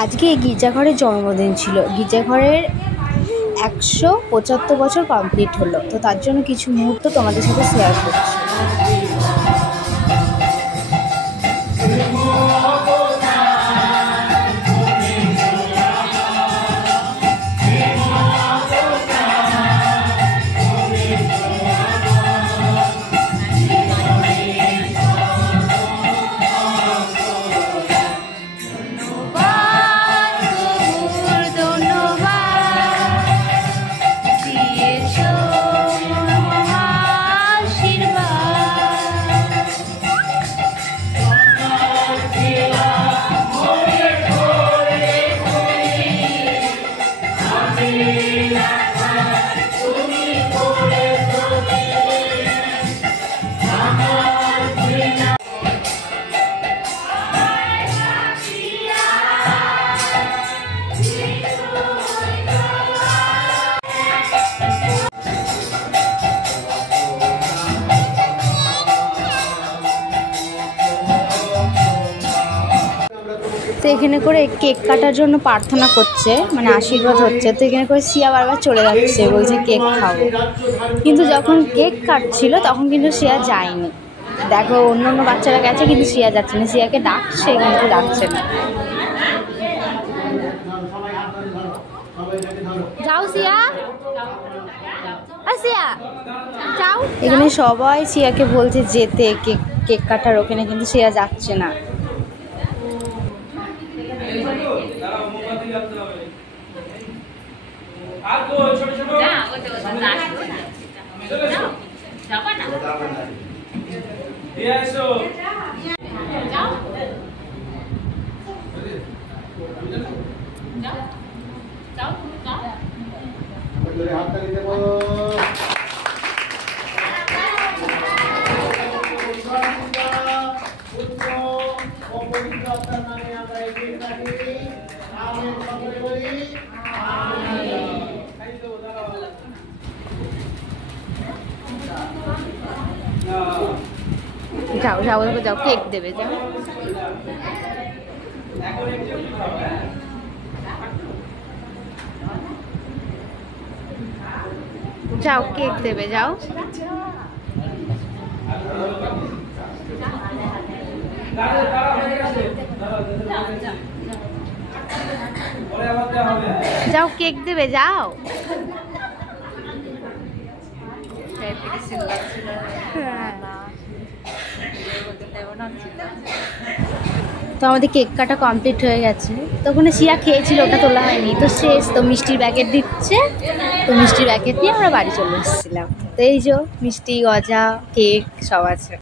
আজকে গির্জাঘরের জন্মদিন ছিল। গির্জাঘরের 175 বছর কমপ্লিট হলো, তো তার জন্য কিছু মুহূর্ত তোমাদের সাথে শেয়ার করছি। তো এখানে করে কেক কাটার জন্য প্রার্থনা করছে, মানে আশীর্বাদ হচ্ছে। তো এখানে করে সিয়া বারবার চলে যাচ্ছে, বলছে কেক খাবো, কিন্তু যখন কেক কাটছিল তখন কিন্তু সিয়া যায়নি। দেখো অন্য অন্য বাচ্চারা গেছে কিন্তু সিয়া যাচ্ছে না, সিয়াকে ডাকছে কিন্তু ডাকছে না। যাও সিয়া, সিয়া যাও। এখানে সবাই সিয়াকে বলছে যেতে কেক কাটার ওখানে, কিন্তু সিয়া যাচ্ছে না। যাও যাও যাও, কেক দেবে, যাও যাও, কেক দেবে, যাও। যাও কেক দেবে, যাও। তো আমাদের কেক কাটা কমপ্লিট হয়ে গেছে। তখন সিয়া খেয়েছিল, ওটা তোলা হয়নি, তো শেষ। তো মিষ্টির প্যাকেট দিচ্ছে, তো মিষ্টির প্যাকেট নিয়ে আমরা বাড়ি চলে এসেছিলাম। তো এই যে মিষ্টি, গজা, কেক সব আছে।